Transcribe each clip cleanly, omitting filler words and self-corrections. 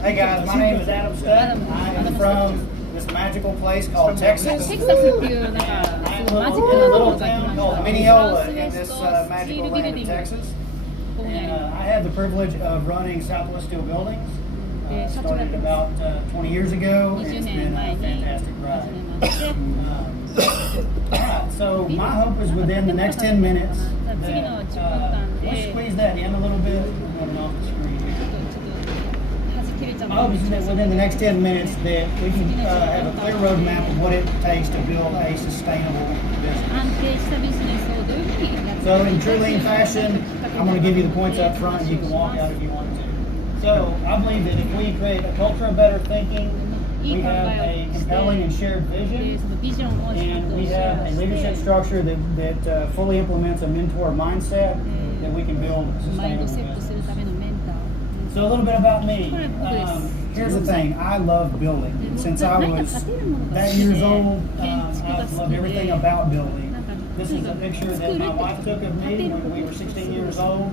Hey guys, my name is Adam Studd. I am from this magical place called Texas. 텍사스 っていうなんか I そ am の in マ a ジックな little ところが town 来ま called した。 Mineola in this ス magical チールビル land ディ of ング Texas. ここにあ And ります。 I had the privilege of running Southwest Steel Buildings. Started about 20 years ago, and 20 it's 年 been 前 a に fantastic 始 ride. めまして。 Alright, so my hope is within the next 10 minutes 次の that 10分間 let's で squeeze that in a little bit and put it off the screen. ちょっと弾きれちゃう My hope is that within the next 10 minutes that we can have a clear roadmap of what it takes to build a sustainable business. 安定したビジネスをどういうふうにやっていく So か in true lean fashion, I'm going to give you the points up front and you can walk out if you want to. So I believe that if we create a culture of better thinking, we have a compelling and shared で vision, そのビジョンをちゃん and と we シ have ェア a して leadership structure that fully implements a mentor mindset, that we can build a マインド sustainable セットす business. るためのメンター So a little bit about me. Yes. Here's the thing, I love building. Since I was that years old, I've loved everything about building. This is a picture that my wife took of me when we were 16 years old.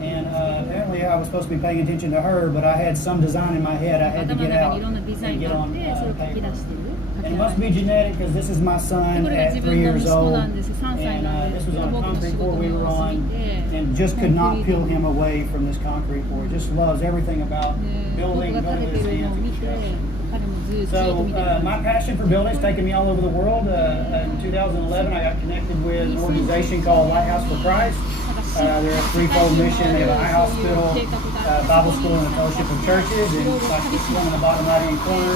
And apparently I was supposed to be paying attention to her, but I had some design in my head I had to 頭の get 中 out にいろんなデザイ and ン get があっ on てそれを書き paper. 出してる And it must be genetic because this is my で son これが at 自 3 分の years 息子 old. なんです3歳 And なんで this す was けど on a 僕の concrete 仕 floor 事 we の were 様子 on 見て and just could not peel him away from this concrete floor. Just loves everything about で僕 building, が食べ building て his るのを hands 見 and て construction. 彼もずっと So 見てる my passion for building has taken me all over the world. In 2011, I got connected with an organization called Lighthouse for Christ. They're a threefold mission. They have an eye hospital, Bible school, and a fellowship of churches. And like this one in the bottom right-hand corner,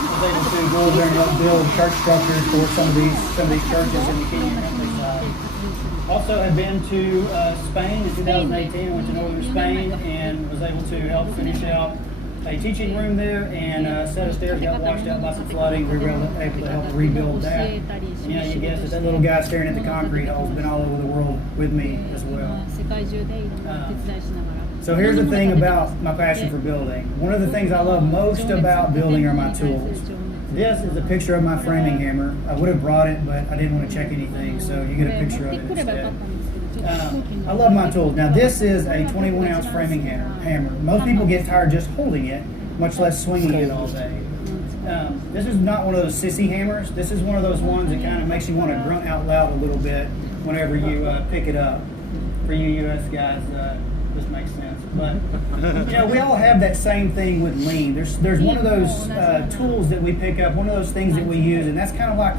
was able to go over there and help build church structures for some of these churches in the Kenyan countryside. Also have been to Spain in 2018. I went to northern Spain and was able to help finish out a teaching room there, and a set of stairs got washed out by some flooding. We were able to help rebuild that. You know, you guess that little guy staring at the concrete hole has been all over the world with me as well. 世界中でいろんな手伝いしながら So here's the thing about my passion for building. One of the things I love most about building are my tools. This is a picture of my framing hammer. I would have brought it, but I didn't want to check anything, so you get a picture of it 持ってくればよかっ instead. たんですけどちょっと空気の I love my tools. Now this is a 21-ounce framing hammer. Most people get tired just holding it, much less swinging it all day. This is not one of those sissy hammers. This is one of those ones that kind of makes you want to grunt out loud a little bit whenever you pick it up. For you U.S. guys, this makes sense. But you know, we all have that same thing with lean. There's one of those tools that we pick up, one of those things that we use, and that's kind of like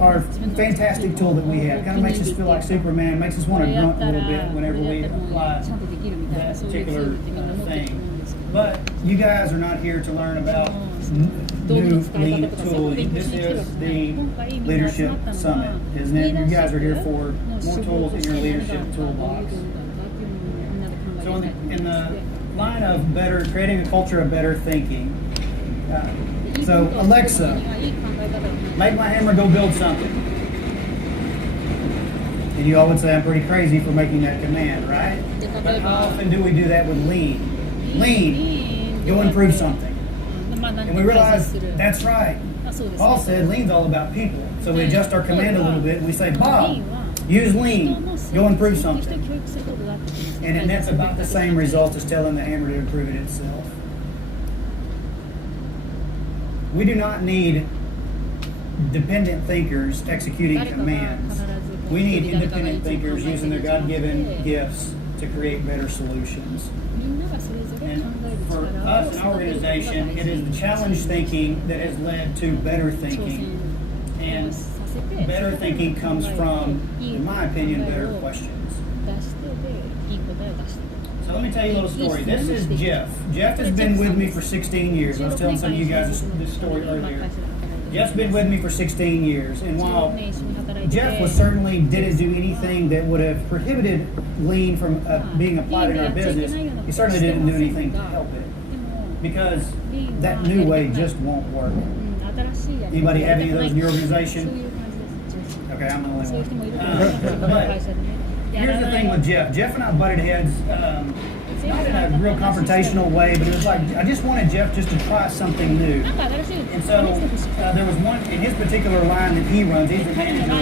our fantastic tool that we have. Kind of makes us feel like Superman, makes us want to grunt a little bit whenever we apply that particular thing. But you guys are not here to learn about new lean tools. This is the Leadership Summit, isn't it? You guys are here for more tools in your leadership toolbox. So in the line of creating a culture of better thinking, so Alexa, make my hammer go build something. And you all would say I'm pretty crazy for making that command, right? But how often do we do that with lean? Lean, go improve something. And we realize that's right. Paul said lean's all about people. So we adjust our command a little bit and we say, Bob, use lean, go improve something. And it nets about the same result as telling the hammer to improve it itself. We do not need dependent thinkers executing commands. We need independent thinkers using their God-given gifts to create better solutions. And for us in our organization, it is the challenge thinking that has led to better thinking. And better thinking comes from, in my opinion, better questions. So let me tell you a little story. This is Jeff. Jeff has been with me for 16 years. I was telling some of you guys this story earlier. Jeff's been with me for 16 years. And while Jeff didn't do anything that would have prohibited lean from being applied in our business, he certainly didn't do anything to help it. Because that new way just won't work. Anybody have any of those in your organization? Okay, I'm the only one. But here's the thing with Jeff. Jeff and I butted heads, not in a real confrontational way, but it was like, I just wanted Jeff just to try something new. And so there was one, in his particular line that he runs, he's the manager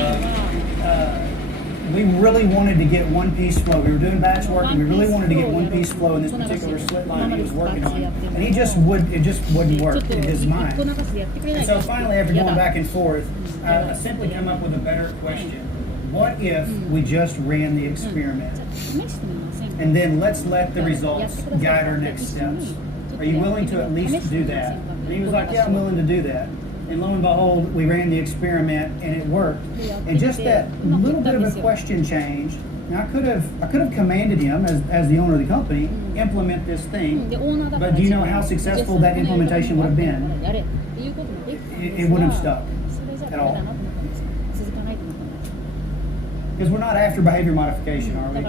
of, we really wanted to get one piece flow. We were doing batch work, and we really wanted to get one piece flow in this particular slit line he was working on, and it just wouldn't work in his mind. And so finally, after going back and forth, I simply come up with a better question. What if we just ran the experiment? And then let's let the results guide our next steps. Are you willing to at least do that? And he was like, yeah, I'm willing to do that. And lo and behold, we ran the experiment and it worked. And just that little bit of a question change, now I could have commanded him as the owner of the company, implement this thing. But do you know how successful that implementation would have been? It wouldn't have stuck at all. Because we're not after behavior modification, are we?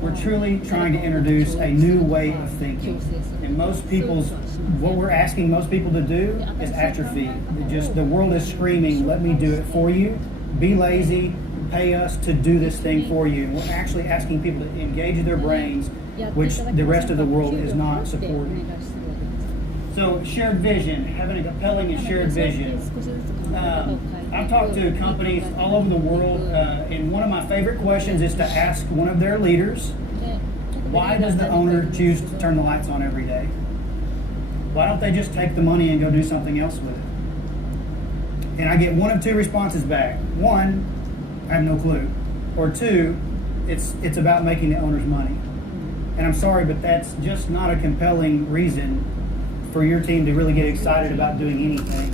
We're truly trying to introduce a new way of thinking. And what we're asking most people to do is atrophy. The world is screaming, let me do it for you. Be lazy, pay us to do this thing for you. And we're actually asking people to engage their brains, which the rest of the world is not supporting. So shared vision, having a compelling and shared vision. I've talked to companies all over the world, and one of my favorite questions is to ask one of their leaders, why does the owner choose to turn the lights on every day? Why don't they just take the money and go do something else with it? And I get one of two responses back. One, I have no clue. Or two, it's about making the owner's money. And I'm sorry, but that's just not a compelling reason for your team to really get excited about doing anything.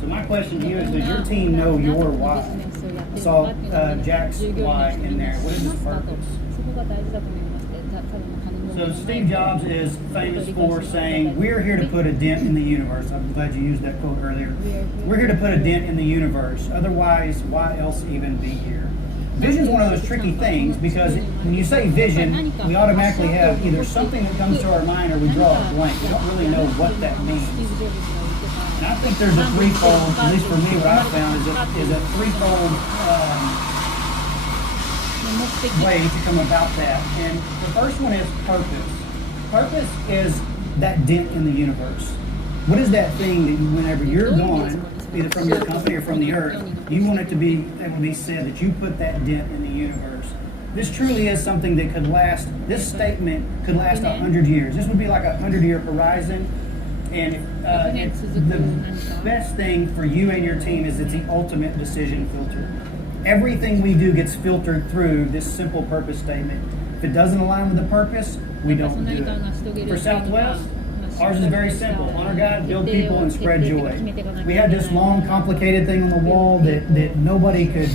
So my question to you is, does your team know your why? I saw Jack's why in there. What is his purpose? So Steve Jobs is famous for saying, we're here to put a dent in the universe. I'm glad you used that quote earlier. We're here to put a dent in the universe. Otherwise, why else even be here? Vision is one of those tricky things, because when you say vision, we automatically have either something that comes to our mind or we draw a blank. We don't really know what that means. And I think there's a threefold, at least for me, what I've found is a threefold way to come about that. And the first one is purpose. Purpose is that dent in the universe. What is that thing that whenever you're gone, either from your company or from the earth, you want it to be said that you put that dent in the universe? This truly is something that could last, this statement could last 100 years. This would be like a 100-year horizon. And the best thing for you and your team is it's the ultimate decision filter. Everything we do gets filtered through this simple purpose statement. If it doesn't align with the purpose, we don't do it. For Southwest, ours is very simple. Honor God, build people, and spread joy. We had this long, complicated thing on the wall that nobody could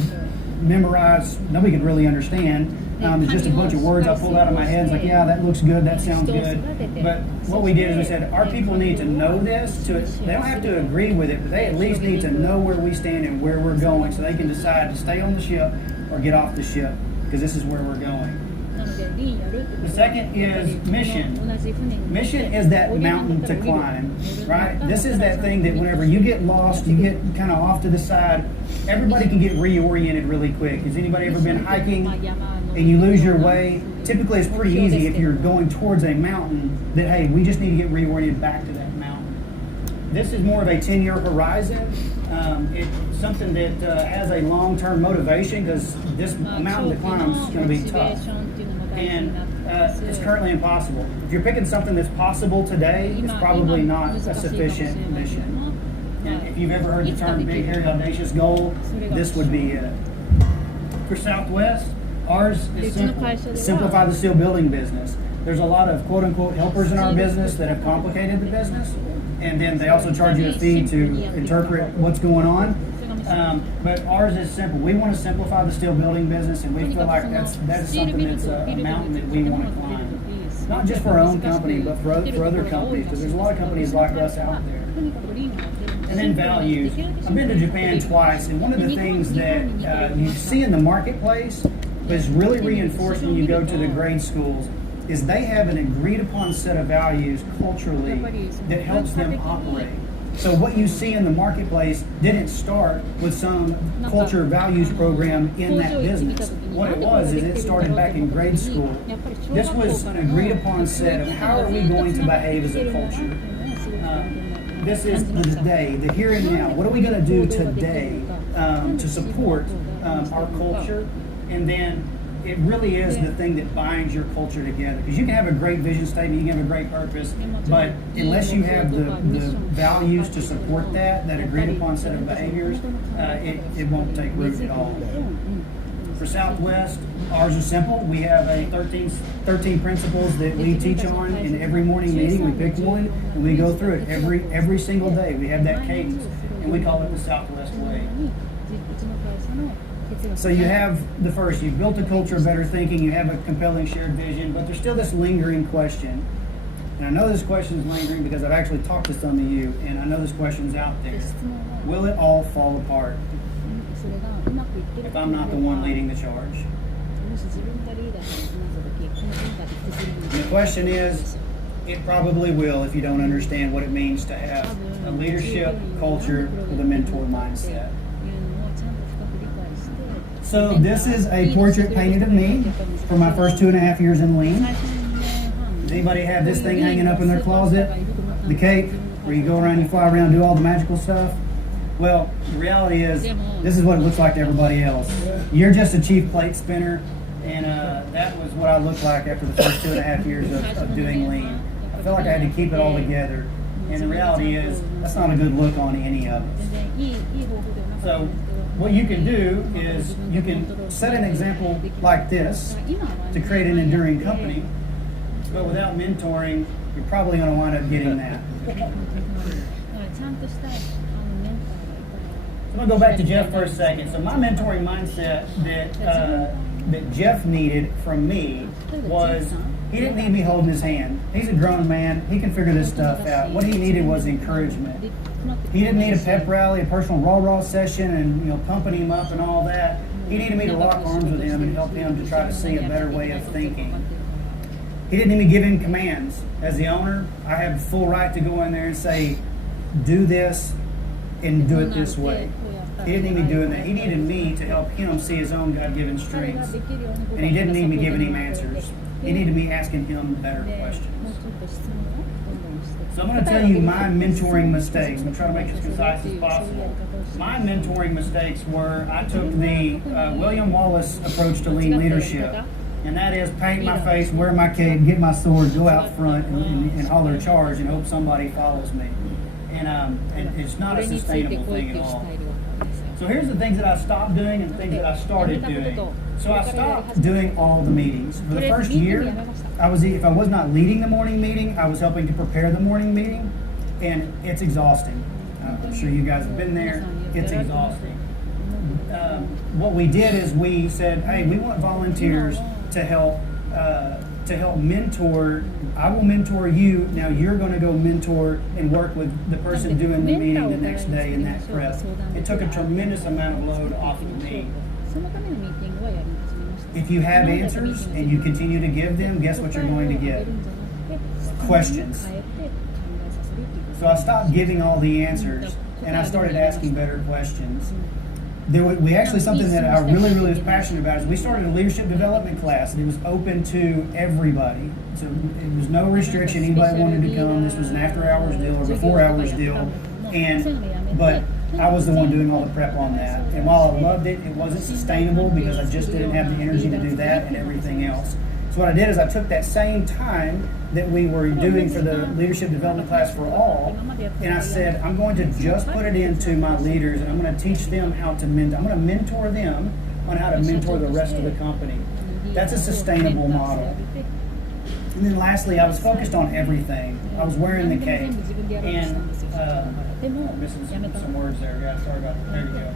memorize, nobody could really understand. It's just a bunch of words I pulled out of my head. It's like, yeah, that looks good, that sounds good. But what we did is we said, our people need to know this. They don't have to agree with it, but they at least need to know where we stand and where we're going, so they can decide to stay on the ship or get off the ship, because this is where we're going. The second is mission. Mission is that mountain to climb, right? This is that thing that whenever you get lost, you get kind of off to the side, everybody can get reoriented really quick. Has anybody ever been hiking and you lose your way? Typically it's pretty easy if you're going towards a mountain that, hey, we just need to get reoriented back to that mountain. This is more of a 10-year horizon. It's something that has a long-term motivation, because this mountain to climb is going to be tough. And it's currently impossible. If you're picking something that's possible today, it's probably not a sufficient mission. And if you've ever heard the term big, hairy, audacious goal, this would be it. For Southwest, ours is simple. Simplify the steel building business. There's a lot of quote-unquote helpers in our business that have complicated the business, and then they also charge you a fee to interpret what's going on. But ours is simple. We want to simplify the steel building business, and we feel like that's something that's a mountain that we want to climb. Not just for our own company, but for other companies, because there's a lot of companies like us out there. And then values. I've been to Japan twice, and one of the things that you see in the marketplace, but is really reinforced when you go to the grade schools, is they have an agreed upon set of values culturally that helps them operate. So what you see in the marketplace didn't start with some culture values program in that business. What it was is it started back in grade school. This was an agreed upon set of how are we going to behave as a culture. This is the today, the here and now. What are we going to do today to support our culture And then it really is the thing that binds your culture together. Because you can have a great vision statement, you can have a great purpose, but unless you have the values to support that agreed upon set of behaviors, it won't take root at all. For Southwest, ours is simple. We have a 13 principles that we teach on in every morning meeting. We pick one and we go through it every single day. We have that cadence, and we call it the Southwest way. So you have the first, you've built a culture of better thinking, you have a compelling shared vision, but there's still this lingering question. And I know this question is lingering because I've actually talked to some of you, and I know this question's out there. Will it all fall apart if I'm not the one leading the charge? And the question is, it probably will if you don't understand what it means to have a leadership culture with a mentor mindset. So this is a portrait painted of me for my first 2.5 years in Lean. Does anybody have this thing hanging up in their closet? The cape, where you go around, you fly around, do all the magical stuff? Well, the reality is, this is what it looks like to everybody else. You're just a chief plate spinner, and that was what I looked like after the first 2.5 years of doing Lean. I felt like I had to keep it all together, and the reality is, that's not a good look on any of us. So what you can do is you can set an example like this to create an enduring company, but without mentoring, you're probably going to wind up getting that. I'm going to go back to Jeff for a second. So my mentoring mindset that Jeff needed from me was he didn't need me holding his hand. He's a grown man. He can figure this stuff out. What he needed was encouragement. He didn't need a pep rally, a personal rah-rah session, and pumping him up and all that. He needed me to lock arms with him and help him to try to see a better way of thinking. He didn't need me giving commands. As the owner, I have full right to go in there and say, do this and do it this way. He didn't need me doing that. He needed me to help him see his own God-given strengths. And he didn't need me giving him answers. He needed me asking him better questions. So I'm going to tell you my mentoring mistakes. I'm going to try to make it as concise as possible. My mentoring mistakes were I took the William Wallace approach to lean leadership. And that is paint my face, wear my cape, get my sword, go out front and holler charge and hope somebody follows me. And it's not a sustainable thing at all. So here's the things that I stopped doing and the things that I started doing. So I stopped doing all the meetings. For the first year, if I was not leading the morning meeting, I was helping to prepare the morning meeting, and it's exhausting. I'm sure you guys have been there. It's exhausting. What we did is we said, hey, we want volunteers to help mentor. I will mentor you. Now you're going to go mentor and work with the person doing the meeting the next day in that prep. It took a tremendous amount of load off of me. If you have answers and you continue to give them, guess what you're going to get? Questions. So I stopped giving all the answers and I started asking better questions. We actually, something that I really was passionate about is we started a leadership development class, and it was open to everybody. So it was no restriction. Anybody wanted to come. This was an after-hours deal or before-hours deal, but I was the one doing all the prep on that. And while I loved it, it wasn't sustainable because I just didn't have the energy to do that and everything else. So what I did is I took that same time that we were doing for the leadership development class for all, and I said, I'm going to just put it into my leaders, and I'm going to teach them how to mentor. I'm going to mentor them on how to mentor the rest of the company. That's a sustainable model. And then lastly, I was focused on everything. I was wearing the cape, and I'm missing some words there, guys. Sorry about that. There you go.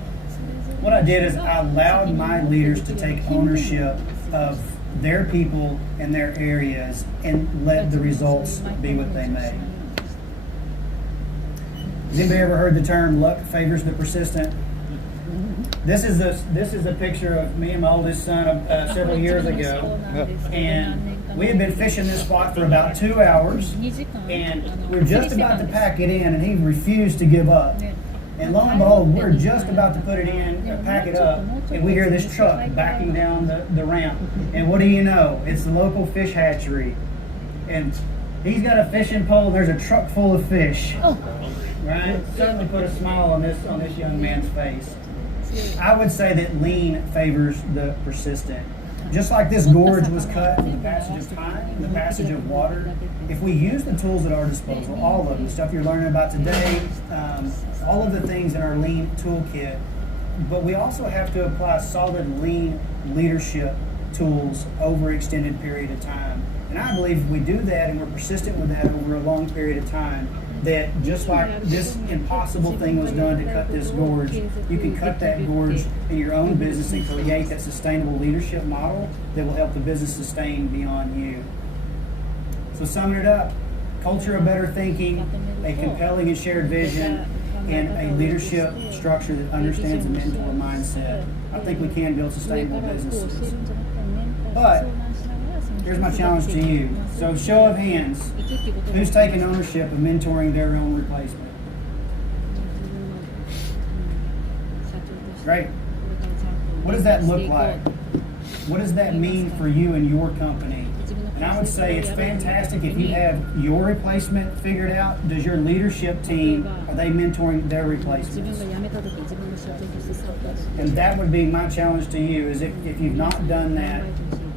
What I did is I allowed my leaders to take ownership of their people and their areas and let the results be what they may. Has anybody ever heard the term luck favors the persistent? This is a picture of me and my oldest son several years ago, and we had been fishing this spot for about 2 hours, and we were just about to pack it in, and he refused to give up. And lo and behold, we're just about to put it in, pack it up, and we hear this truck backing down the ramp. And what do you know? It's the local fish hatchery. And he's got a fishing pole, there's a truck full of fish. Right? Certainly put a smile on this young man's face. I would say that lean favors the persistent. Just like this gorge was cut in the passage of time, in the passage of water, if we use the tools at our disposal, all of them, the stuff you're learning about today, all of the things in our lean toolkit, but we also have to apply solid lean leadership tools over an extended period of time. And I believe if we do that and we're persistent with that over a long period of time, that just like this impossible thing was done to cut this gorge, you can cut that gorge in your own business and create that sustainable leadership model that will help the business sustain beyond you. So summing it up, culture of better thinking, a compelling and shared vision, and a leadership structure that understands the mentor mindset. I think we can build sustainable businesses. But here's my challenge to you. So show of hands, who's taking ownership of mentoring their own replacement? Great. What does that look like? What does that mean for you and your company? And I would say it's fantastic if you have your replacement figured out. Does your leadership team, are they mentoring their replacements? And that would be my challenge to you, is if you've not done that,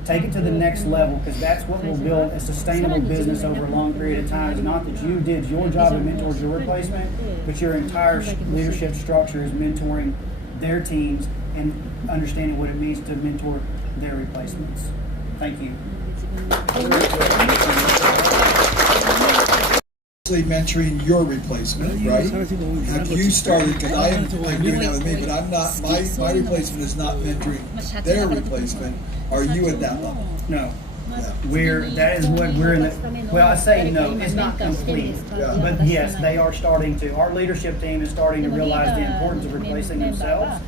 take it to the next level, because that's what will build a sustainable business over a long period of time. It's not that you did your job and mentored your replacement, but your entire leadership structure is mentoring their teams and understanding what it means to mentor their replacements. Thank you. Mentoring your replacement, right? Have you started? Because I'm doing that with me, but I'm not. My replacement is not mentoring their replacement. Are you at that level? No. Yeah. That is what we're in the, well, I say no, it's not complete. Yeah. But yes, they are starting to, our leadership team is starting to realize the importance of replacing themselves.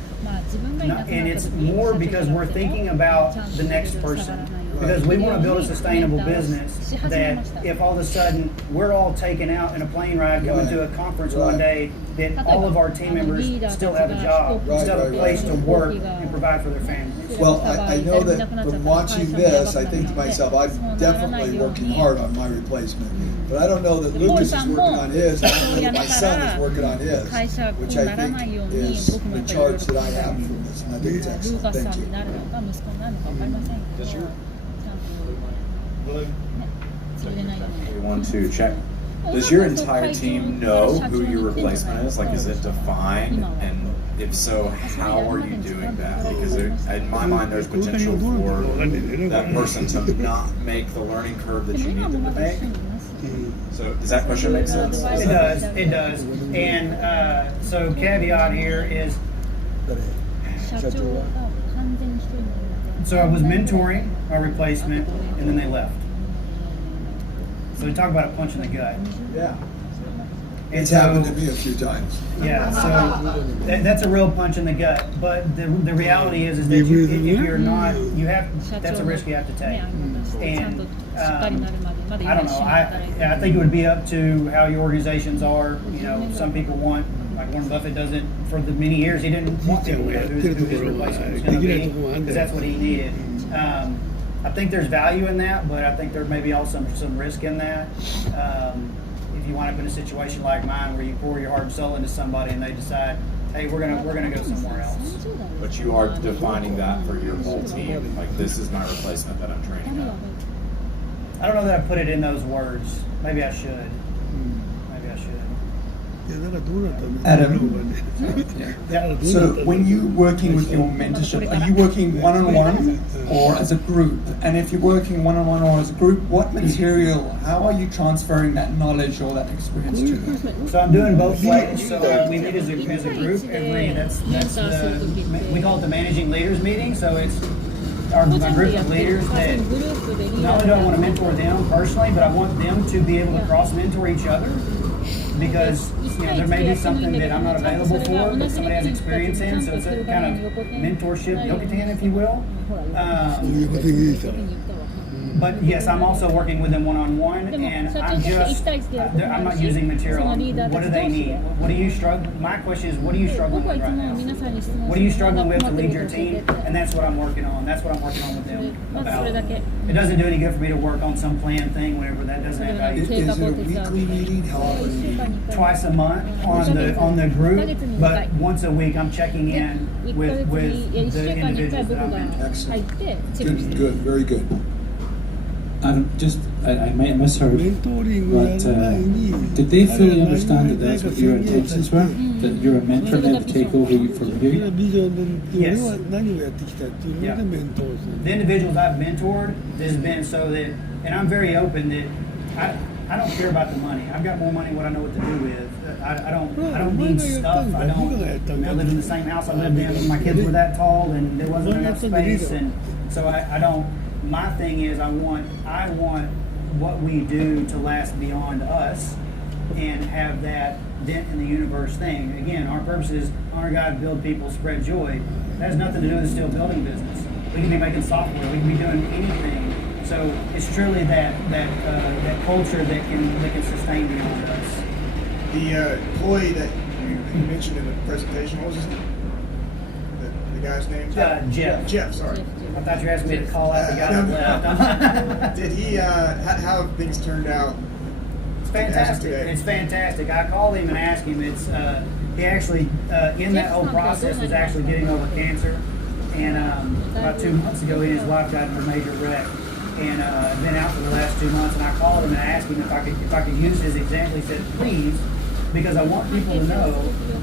And it's more because we're thinking about the next person. Because we want to build a sustainable business that if all of a sudden we're all taken out in a plane ride going to a conference one day, that all of our team members still have a job, still have a place to work and provide for their families. Well, I know that from watching this, I think to myself, I'm definitely working hard on my replacement. But I don't know that Lucas is working on his, and I don't know that my son is working on his, which I think is the charge that I have from this, and I think it's excellent. Thank you. We want to check. Does your entire team know who your replacement is? Like, is it defined? And if so, how are you doing that? Because in my mind, there's potential for that person to not make the learning curve that you need them to make. So does that question make sense? It does, it does. And so caveat here is, so I was mentoring a replacement and then they left. So we talk about a punch in the gut. Yeah. And It's so, happened to me a few times. yeah, so that's a real punch in the gut. But the reality is that if you're not, you have, that's a risk you have to take. And I don't know. I think it would be up to how your organizations are. You know, some people want, like Warren Buffett does it for the many years he didn't want to, who his replacement was going to be, because that's what he needed. I think there's value in that, but I think there may be also some risk in that. If you wind up in a situation like mine where you pour your heart and soul into somebody and they decide, hey, we're gonna go somewhere else. But you are defining that for your whole team. Like, this is my replacement that I'm training up. I don't know that I put it in those words. Maybe I should. Maybe I should. Adam, Yeah. so when you're working with your mentorship, are you working one-on-one or as a group? And if you're working one-on-one or as a group, what material, how are you transferring that knowledge or that experience to them? So I'm doing both ways. So we meet as a group we call it the managing leaders meeting. So it's my group of leaders that not only do I want to mentor them personally, but I want them to be able to cross mentor each other. Because there may be something that I'm not available for that somebody has experience in, so it's a kind of mentorship yokotan, if you will. But yes, I'm also working with them one-on-one, and I'm not using material. What do they need? What do you struggle? My question is, what are you struggling with right now? What are you struggling with to lead your team? And that's what I'm working on. That's what I'm working on with them about. It doesn't do any good for me to work on some planned thing whenever that doesn't have value. Is it a weekly meeting? How often? Twice a month on the group, but once a week I'm checking in 1 with ヶ月にいや1 the 週間に1回 individuals 僕 that が I'm mentoring. 入ってチェックして Good, る good, very good. I misheard, メントリングや but る前に did they fully understand that that's what your intentions were? That you're a mentor meant to take over you from それが you? ビジョンで俺は何をやってきたっていうので Yeah. メントをす The る individuals I've mentored has been so that, and I'm very open that I don't care about the money. I've got more money what I know what to do with. I don't need stuff. I live in the same house I lived in when my kids were that tall and there wasn't enough space, and so I don't. My thing is I want what we do to last beyond us and have that dent in the universe thing. Again, our purpose is honor God, build people, spread joy. That has nothing to do with the steel building business. We can be making software. We can be doing anything. So it's truly that culture that can sustain beyond us. The employee that you mentioned in the presentation, what was his name? The guy's name? Jeff. Jeff, sorry. I thought you asked me to call out the guy that left. Did he, how have things turned out? It's fantastic. It's fantastic. I called him and asked him. It's he actually in that whole process was actually getting over cancer, and about 2 months ago, he and his wife got in a major wreck, and been out for the last 2 months. And I called him and asked him if I could use his example. He said, please, because I want people to know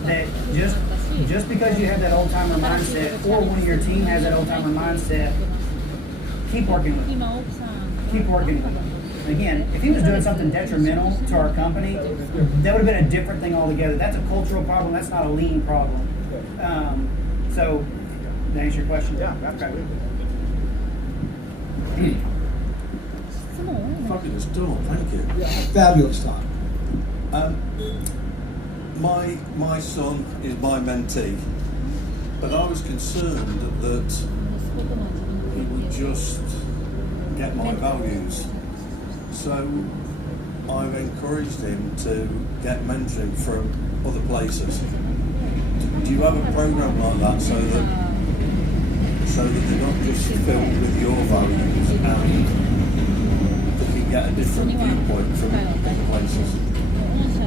that just because you have that old timer mindset, or one of your team has that old timer mindset, keep working with it. 今奥さん Keep working with it. Again, if he was doing something detrimental to our company, that would have been a different thing altogether. That's a cultural problem. That's not a lean problem. So, that answer your question? Yeah, absolutely. Fabulous talk, thank you. Fabulous talk. My son is my mentee, but I was concerned that he would just get my values. So I've encouraged him to get mentoring from other places. Do you have a program like that so that they're not just filled with your values and they can get a different viewpoint from other places?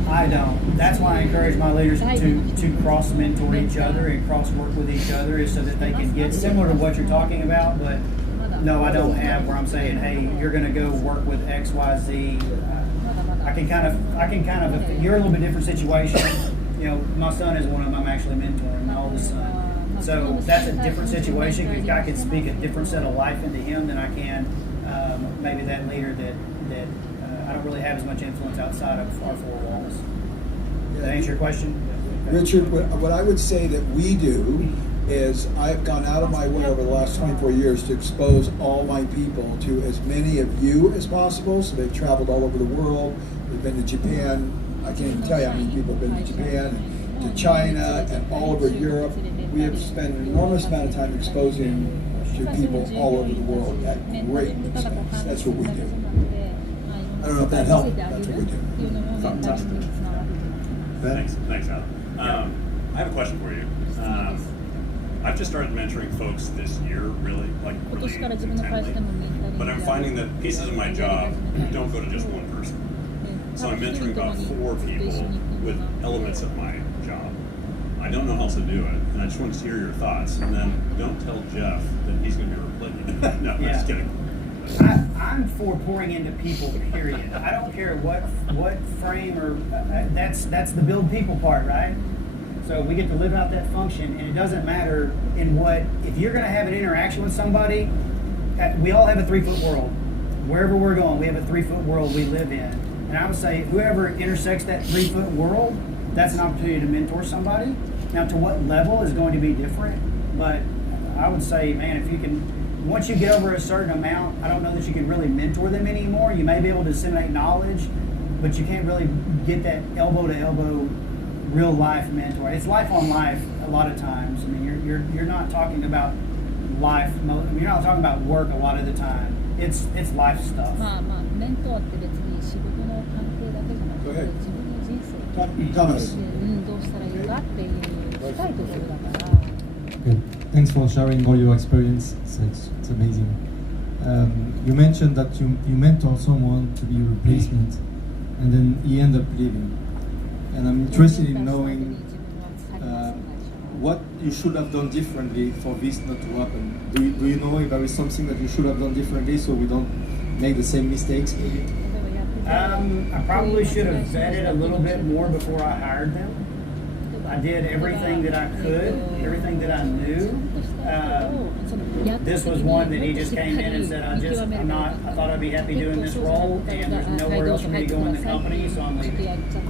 I don't. That's why I encourage my leaders to cross mentor each other and cross work with each other, is so that they can get similar to what you're talking about. But no, I don't have where I'm saying, hey, you're going to go work with X, Y, Z. I can kind of. If you're a little bit different situation. You know, my son is one of them. I'm actually mentoring my oldest son. So that's a different situation, because I can speak a different set of life into him than I can maybe that leader that I don't really have as much influence outside of our four walls. Does that answer your question? Richard, what I would say that we do is I've gone out of my way over the last 24 years to expose all my people to as many of you as possible. So they've traveled all over the world. They've been to Japan. I can't even tell you how many people have been to Japan, and to China, and all over Europe. We have spent an enormous amount of time exposing to people all over the world at great expense. That's what we do. I don't know if that helped. That's what we do. Fantastic. Thanks, Adam. I have a question for you. I've just started mentoring folks this year, really intently. But I'm finding that pieces of my job don't go to just one person. So I'm mentoring about 4 people with elements of my job. I don't know how else to do it, and I just want to hear your thoughts. And then don't tell Jeff that he's going to be replaced. No, I'm just kidding. I'm for pouring into people, period. I don't care what frame or that's the build people part, right? So we get to live out that function, and it doesn't matter in what. If you're going to have an interaction with somebody, we all have a 3-foot world. Wherever we're going, we have a 3-foot world we live in. And I would say whoever intersects that 3-foot world, that's an opportunity to mentor somebody. Now, to what level is going to be different, but I would say, man, if you can, once you get over a certain amount, I don't know that you can really mentor them anymore. You may be able to disseminate knowledge, but you can't really get that elbow to elbow real life mentor. It's life on life a lot of times. I mean, you're not talking about life. You're not talking about work a lot of the time. It's life stuff. まあメントーって別に仕事の関係だけじゃなくて自分の人生どうしたらいいかっていう深いところだから。Good. Thanks for sharing all your experience. It's amazing. You mentioned that you mentor someone to be a replacement, and then he ended up leaving. And I'm interested in knowing what you should have done differently for this not to happen? Do you know if there is something that you should have done differently so we don't make the same mistakes? I probably should have vetted a little bit more before I hired them. I did everything that I could, everything that I knew. This was one that he just came in and said, I thought I'd be happy doing this role, and there's nowhere else for me to go in the company, so I'm leaving.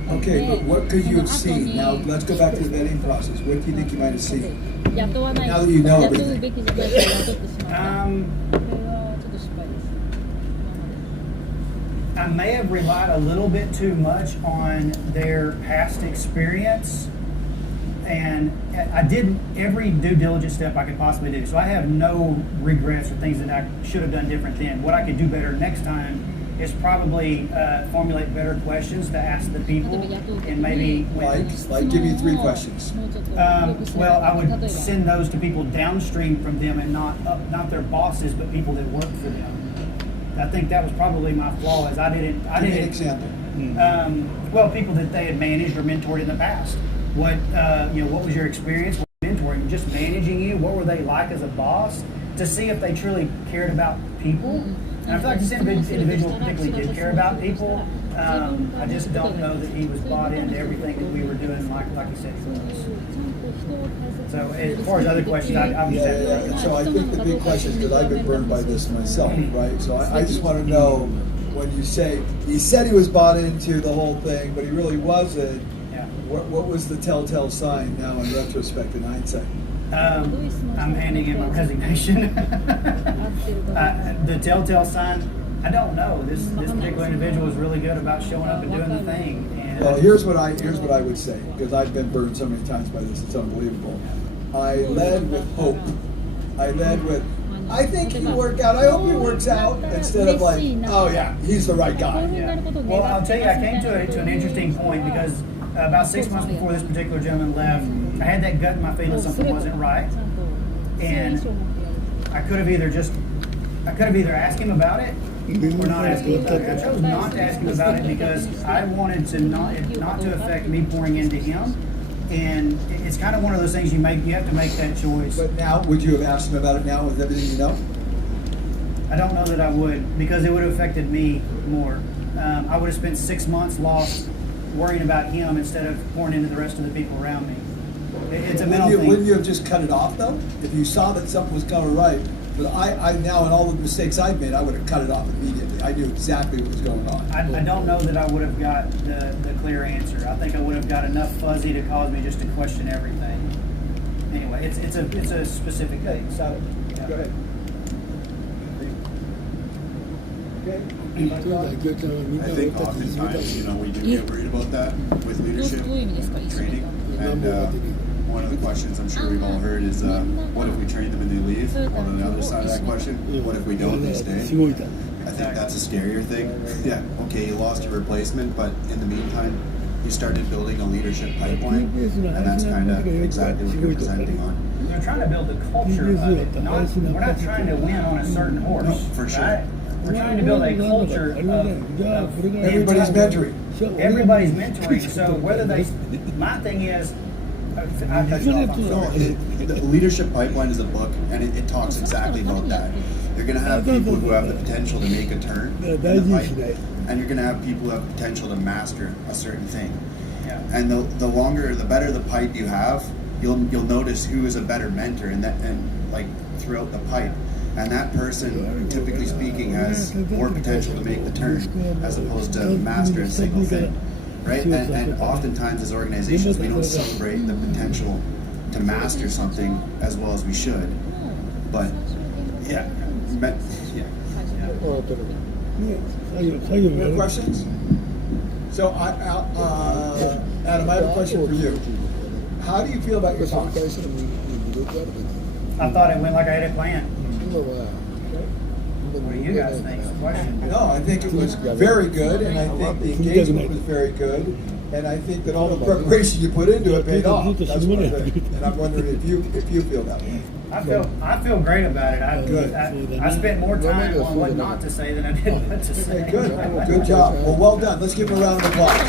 Okay, but what could you have seen? Now, let's go back to the vetting process. What do you think you might have seen? Now that you know everything. I may have relied a little bit too much on their past experience, and I did every due diligence step I could possibly do. So I have no regrets or things that I should have done different then. What I could do better next time is probably formulate better questions to ask the people, and maybe Like, give me 3 questions. well, I would send those to people downstream from them, and not their bosses, but people that work for them. I think that was probably my flaw. Is I didn't. Give me an example. Well, people that they had managed or mentored in the past. What what was your experience with mentoring? Just managing you. What were they like as a boss? To see if they truly cared about people. And I feel like this individual particularly did care about people. I just don't know that he was bought into everything that we were doing, like you said he was. So as far as other questions, I'm just Yeah. So I think the big question is, because I've been burned by this myself, right? So I just want to know, when you say, he said he was bought into the whole thing, but he really wasn't, what was the telltale sign now in retrospect, in hindsight? I'm handing in my resignation. The telltale sign, I don't know. This particular individual was really good about showing up and doing the thing. And Well, here's what I would say, because I've been burned so many times by this, it's unbelievable. I led with hope. I led with, I think he'll work out. I hope he works out, instead of like, oh yeah, he's the right guy. Yeah. Well, I'll tell you, I came to an interesting point, because about 6 months before this particular gentleman left, I had that gut in my feeling something wasn't right, and I could have either asked him about it or not ask him about it. I chose not to ask him about it because I wanted to not to affect me pouring into him. And it's kind of one of those things you have to make that choice. But now, would you have asked him about it now with everything you know? I don't know that I would, because it would have affected me more. I would have spent 6 months lost worrying about him instead of pouring into the rest of the people around me. It's a mental thing. Wouldn't you have just cut it off though? If you saw that something was going right. But I now, in all the mistakes I've made, I would have cut it off immediately. I knew exactly what was going on. I don't know that I would have got the clear answer. I think I would have got enough fuzzy to cause me just to question everything. Anyway, it's a specific thing. So yeah. Go ahead. I think oftentimes, we do get worried about that with leadership training. And one of the questions I'm sure we've all heard is, what if we train them and they leave? Well, on the other side of that question, what if we don't and they stay? I think that's a scarier thing. Yeah, okay, you lost your replacement, but in the meantime, you started building a leadership pipeline, and that's kind of exactly what you're presenting on. We're trying to build a culture of it. We're not trying to win on a certain horse. No, for sure. Right? We're trying to build a culture of Everybody's mentoring. Everybody's mentoring. So whether my thing is, The leadership pipeline is a book, and it talks exactly about that. You're going to have people who have the potential to make a turn in the pipe, and you're going to have people who have potential to master a certain thing. Yeah. And the better the pipe you have, you'll notice who is a better mentor, and like throughout the pipe. And that person, typically speaking, has more potential to make the turn as opposed to master a single thing. Right? And oftentimes as organizations, we don't celebrate the potential to master something as well as we should. But yeah. More questions? So, Adam, I have a question for you. How do you feel about your talk? I thought it went like I had it planned. What do you guys think? Question. No, I think it was very good, and I think the engagement was very good, and I think that all the preparation you put into it paid off. That's one thing. And I'm wondering if you feel that way. I feel great about it. I spent more time on what not to say than I did what to say. Okay, good. Good job. Well, well done. Let's give him a round of applause.